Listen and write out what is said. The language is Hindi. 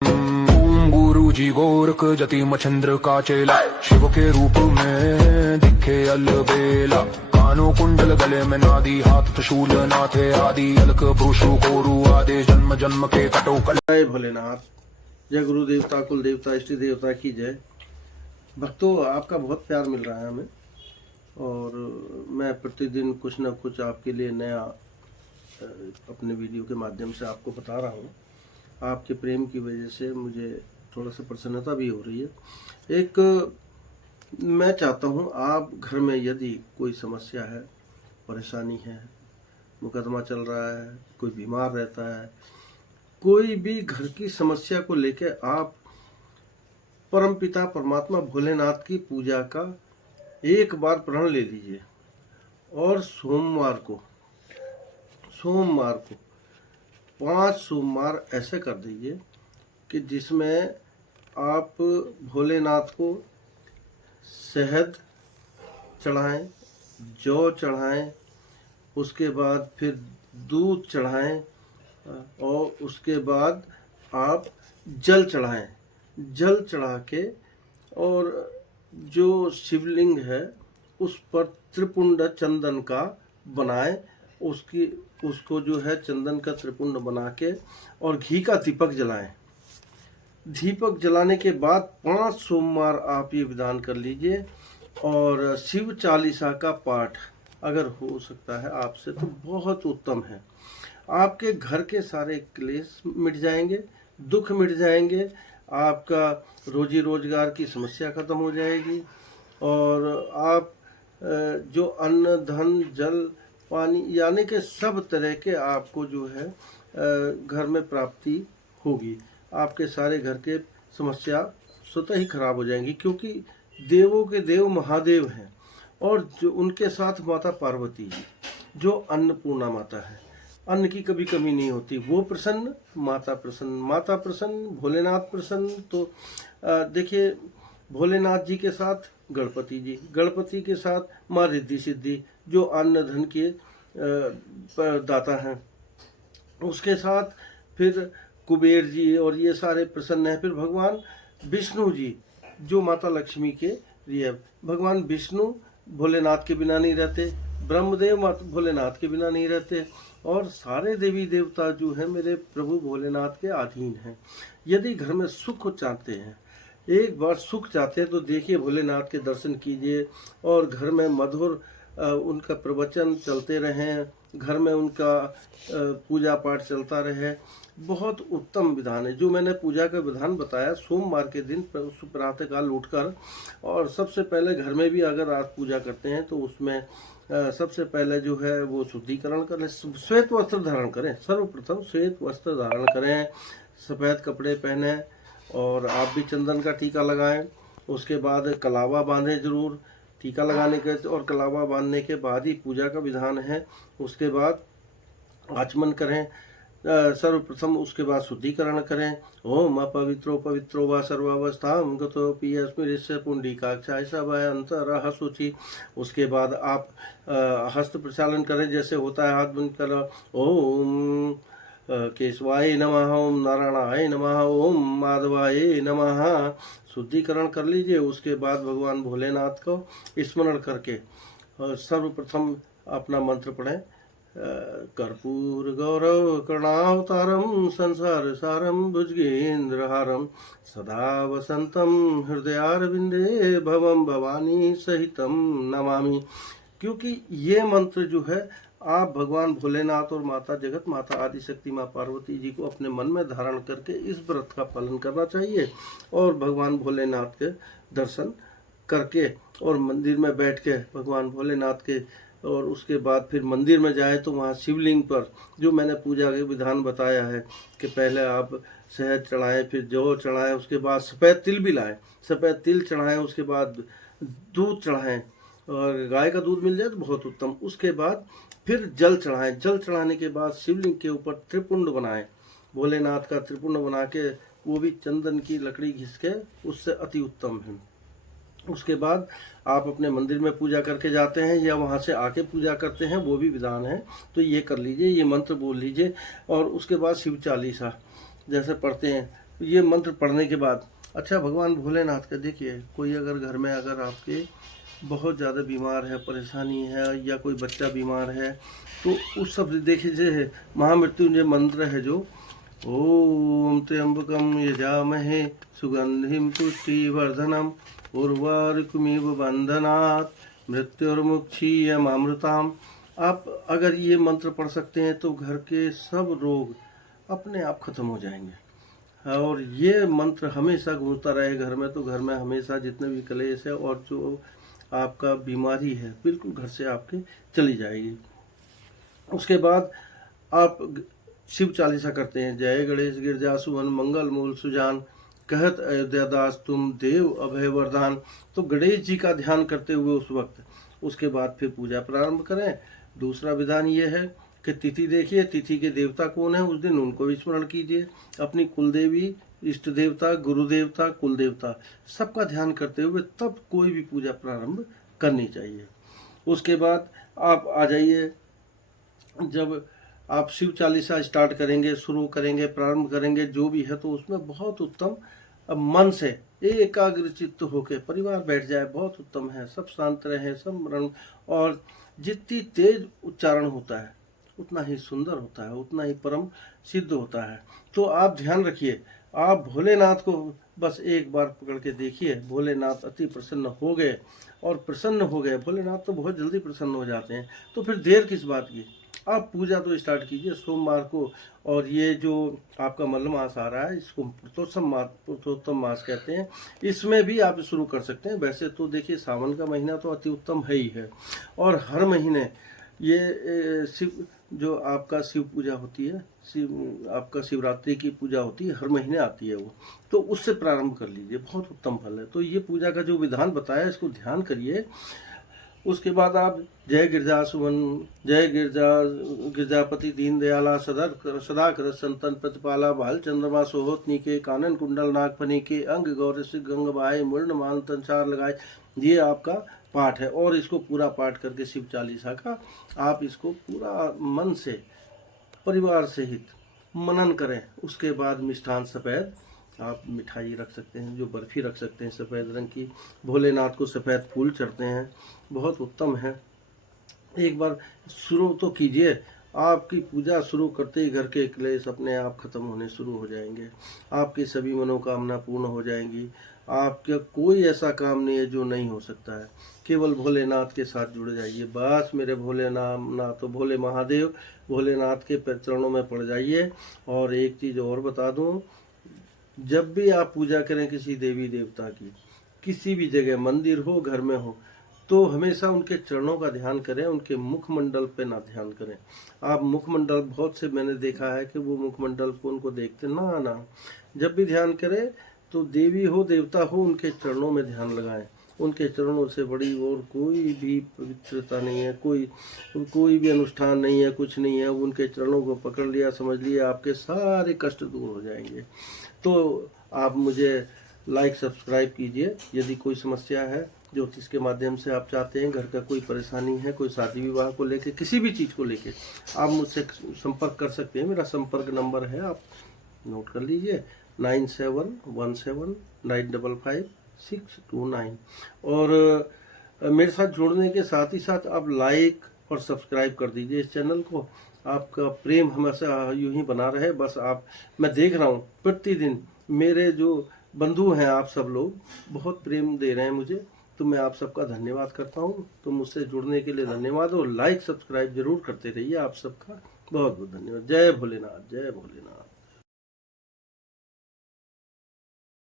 ओम गुरु जी गोरख जति मच्छिंद्र का चेला, शिव के रूप में दिखे अलबेला। कानों कुंडल गले में नादी, हाथ त्रिशूल नाथे आदि, अलक पुरुषु कोरु आदि, जन्म जन्म के कटो कल। जय भोलेनाथ, जय गुरु देवता, कुल देवता, इष्ट देवता की जय। भक्तों, आपका बहुत प्यार मिल रहा है हमें और मैं प्रतिदिन कुछ न कुछ आपके लिए नया अपने वीडियो के माध्यम से आपको बता रहा हूँ। आपके प्रेम की वजह से मुझे थोड़ा सा प्रसन्नता भी हो रही है। एक मैं चाहता हूँ, आप घर में यदि कोई समस्या है, परेशानी है, मुकदमा चल रहा है, कोई बीमार रहता है, कोई भी घर की समस्या को लेके आप परमपिता परमात्मा भोलेनाथ की पूजा का एक बार प्रण ले लीजिए और सोमवार को 5 सोमवार ऐसे कर दीजिए कि जिसमें आप भोलेनाथ को शहद चढ़ाएं, जौ चढ़ाएं, उसके बाद फिर दूध चढ़ाएं और उसके बाद आप जल चढ़ाएं। जल चढ़ा के और जो शिवलिंग है उस पर त्रिपुंड चंदन का बनाएं, उसको जो है चंदन का त्रिपुंड बना के और घी का दीपक जलाएं। दीपक जलाने के बाद 5 सोमवार आप ये विधान कर लीजिए और शिव चालीसा का पाठ अगर हो सकता है आपसे तो बहुत उत्तम है। आपके घर के सारे क्लेश मिट जाएंगे, दुख मिट जाएंगे, आपका रोजी रोजगार की समस्या खत्म हो जाएगी और आप जो अन्न धन जल पानी यानी कि सब तरह के आपको जो है घर में प्राप्ति होगी। आपके सारे घर के समस्या स्वतः ही खराब हो जाएंगी, क्योंकि देवों के देव महादेव हैं और जो उनके साथ माता पार्वती जी जो अन्नपूर्णा माता है, अन्न की कभी कमी नहीं होती। वो प्रसन्न, माता प्रसन्न, भोलेनाथ प्रसन्न। तो देखिए, भोलेनाथ जी के साथ गणपति जी, गणपति के साथ माँ रिद्धि सिद्धि जो अन्न धन के दाता हैं, उसके साथ फिर कुबेर जी और ये सारे प्रसन्न हैं। फिर भगवान विष्णु जी जो माता लक्ष्मी के लिए, भगवान विष्णु भोलेनाथ के बिना नहीं रहते, ब्रह्मदेव भोलेनाथ के बिना नहीं रहते और सारे देवी देवता जो हैं मेरे प्रभु भोलेनाथ के अधीन हैं। यदि घर में सुख चाहते हैं, एक बार सुख चाहते हैं तो देखिए भोलेनाथ के दर्शन कीजिए और घर में मधुर उनका प्रवचन चलते रहें, घर में उनका पूजा पाठ चलता रहे। बहुत उत्तम विधान है जो मैंने पूजा का विधान बताया। सोमवार के दिन प्रातःकाल उठकर और सबसे पहले घर में भी अगर आप पूजा करते हैं तो उसमें सबसे पहले जो है वो शुद्धिकरण करें, श्वेत वस्त्र धारण करें। सर्वप्रथम श्वेत वस्त्र धारण करें, सफ़ेद कपड़े पहने और आप भी चंदन का टीका लगाएं। उसके बाद कलावा बांधें जरूर। टीका लगाने के और कलावा बांधने के बाद ही पूजा का विधान है। उसके बाद आचमन करें सर्वप्रथम, उसके बाद शुद्धिकरण करें। ओम अपवित्रो पवित्रो व सर्वावस्थां गतोऽपि अस्मिन् पुंडरीकाक्षाय अंतरः शुचि। उसके बाद आप हस्त प्रचालन करें, जैसे होता है हाथ बंद कर ओम केशवाय नमः, ओम नारायणाय नमः, ओम माधवाय नमः। शुद्धिकरण कर लीजिए। उसके बाद भगवान भोलेनाथ को स्मरण करके सर्वप्रथम अपना मंत्र पढ़ें। कर्पूर गौरव करुणावतारम संसार सारम भुजगेन्द्रहारम सदा वसंतम हृदयारविंदे भवम भवानी सहितम नमामि। क्योंकि ये मंत्र जो है आप भगवान भोलेनाथ और माता जगत माता आदिशक्ति माँ पार्वती जी को अपने मन में धारण करके इस व्रत का पालन करना चाहिए और भगवान भोलेनाथ के दर्शन करके और मंदिर में बैठ के भगवान भोलेनाथ के, और उसके बाद फिर मंदिर में जाए तो वहाँ शिवलिंग पर जो मैंने पूजा के विधान बताया है कि पहले आप शहद चढ़ाएं, फिर जौ चढ़ाएं, उसके बाद सफ़ेद तिल भी लाएं, सफ़ेद तिल चढ़ाएं, उसके बाद दूध चढ़ाएं और गाय का दूध मिल जाए तो बहुत उत्तम। उसके बाद फिर जल चढ़ाएं। जल चढ़ाने के बाद शिवलिंग के ऊपर त्रिपुंड बनाएं, भोलेनाथ का त्रिपुंड बना के, वो भी चंदन की लकड़ी घिस के, उससे अति उत्तम है। उसके बाद आप अपने मंदिर में पूजा करके जाते हैं या वहाँ से आके पूजा करते हैं, वो भी विधान है। तो ये कर लीजिए, ये मंत्र बोल लीजिए और उसके बाद शिव चालीसा जैसे पढ़ते हैं ये मंत्र पढ़ने के बाद अच्छा भगवान भोलेनाथ का देखिए, कोई अगर घर में अगर आपके बहुत ज़्यादा बीमार है, परेशानी है, या कोई बच्चा बीमार है, तो उस सब देखिए जो महामृत्युंजय मंत्र है जो ओम त्र्यंबकम यजामहे सुगंधिम पुष्टिवर्धनम उर्वारुकमिव बंधनात् मृत्युर्मुक्षीयमामृताम। आप अगर ये मंत्र पढ़ सकते हैं तो घर के सब रोग अपने आप खत्म हो जाएंगे। और ये मंत्र हमेशा गूंजता रहे घर में, तो घर में हमेशा जितने भी कलेश है और जो आपका बीमारी है बिल्कुल घर से आपके चली जाएगी। उसके बाद आप शिव चालीसा करते हैं, जय गणेश गिरजा सुवन मंगल मूल सुजान कहत अयोध्या दास तुम देव अभय वरदान। तो गणेश जी का ध्यान करते हुए उस वक्त उसके बाद फिर पूजा प्रारंभ करें। दूसरा विधान ये है कि तिथि देखिए, तिथि के देवता कौन है उस दिन उनको भी स्मरण कीजिए। अपनी कुलदेवी, इष्ट देवता, गुरु देवता, कुल देवता सबका ध्यान करते हुए तब कोई भी पूजा प्रारंभ करनी चाहिए। उसके बाद आप आ जाइए, जब आप शिव चालीसा स्टार्ट करेंगे, शुरू करेंगे, प्रारंभ करेंगे जो भी है, तो उसमें बहुत उत्तम मन से एकाग्र चित्त होकर परिवार बैठ जाए, बहुत उत्तम है। सब शांत रहे, सब मरण, और जितनी तेज उच्चारण होता है उतना ही सुंदर होता है, उतना ही परम सिद्ध होता है। तो आप ध्यान रखिए, आप भोलेनाथ को बस एक बार पकड़ के देखिए, भोलेनाथ अति प्रसन्न हो गए। और प्रसन्न हो गए भोलेनाथ तो बहुत जल्दी प्रसन्न हो जाते हैं, तो फिर देर किस बात की, आप पूजा तो स्टार्ट कीजिए सोमवार को। और ये जो आपका मलमास आ रहा है इसको पुरुषोत्तम मास कहते हैं, इसमें भी आप शुरू कर सकते हैं। वैसे तो देखिए सावन का महीना तो अति उत्तम है ही है, और हर महीने ये शिव जो आपका शिव पूजा होती है, आपका शिवरात्रि की पूजा होती है, हर महीने आती है वो, तो उससे प्रारंभ कर लीजिए, बहुत उत्तम फल है। तो ये पूजा का जो विधान बताया इसको ध्यान करिए। उसके बाद आप जय गिरजा सुमन, जय गिरजापति दीन दयाला सदा कर संतन प्रतिपाला भाल चंद्रमा सोहोतनी के कानन कुंडल नागफनी के अंग गौर से गंग बाए मुर्ण मान तंचार लगाए। ये आपका पाठ है, और इसको पूरा पाठ करके शिव चालीसा का आप इसको पूरा मन से परिवार सहित मनन करें। उसके बाद मिष्ठान सफ़ेद आप मिठाई रख सकते हैं, जो बर्फ़ी रख सकते हैं सफ़ेद रंग की, भोलेनाथ को सफ़ेद फूल चढ़ते हैं, बहुत उत्तम है। एक बार शुरू तो कीजिए, आपकी पूजा शुरू करते ही घर के क्लेश अपने आप खत्म होने शुरू हो जाएंगे, आपकी सभी मनोकामना पूर्ण हो जाएंगी। आपका कोई ऐसा काम नहीं है जो नहीं हो सकता है, केवल भोलेनाथ के साथ जुड़ जाइए बस। मेरे भोलेनाथ तो भोले महादेव भोलेनाथ के चरणों में पड़ जाइए। और एक चीज़ और बता दूं, जब भी आप पूजा करें किसी देवी देवता की, किसी भी जगह मंदिर हो घर में हो, तो हमेशा उनके चरणों का ध्यान करें, उनके मुखमंडल पे ना ध्यान करें। आप मुखमंडल बहुत से मैंने देखा है कि वो मुखमंडल को उनको देखते ना, जब भी ध्यान करें तो देवी हो देवता हो उनके चरणों में ध्यान लगाएं। उनके चरणों से बड़ी और कोई भी पवित्रता नहीं है, कोई भी अनुष्ठान नहीं है, कुछ नहीं है। उनके चरणों को पकड़ लिया, समझ लिया, आपके सारे कष्ट दूर हो जाएंगे। तो आप मुझे लाइक सब्सक्राइब कीजिए। यदि कोई समस्या है ज्योतिष के माध्यम से आप चाहते हैं, घर का कोई परेशानी है, कोई शादी विवाह को लेके, किसी भी चीज़ को लेके, आप मुझसे संपर्क कर सकते हैं। मेरा संपर्क नंबर है, आप नोट कर लीजिए, 9717955629। और मेरे साथ जुड़ने के साथ ही साथ आप लाइक और सब्सक्राइब कर दीजिए इस चैनल को। आपका प्रेम हमेशा यूं ही बना रहे बस। मैं देख रहा हूँ प्रतिदिन मेरे जो बंधु हैं आप सब लोग बहुत प्रेम दे रहे हैं मुझे, तो मैं आप सबका धन्यवाद करता हूँ। तो मुझसे जुड़ने के लिए धन्यवाद, और लाइक सब्सक्राइब जरूर करते रहिए। आप सबका बहुत बहुत धन्यवाद। जय भोलेनाथ, जय भोलेनाथ।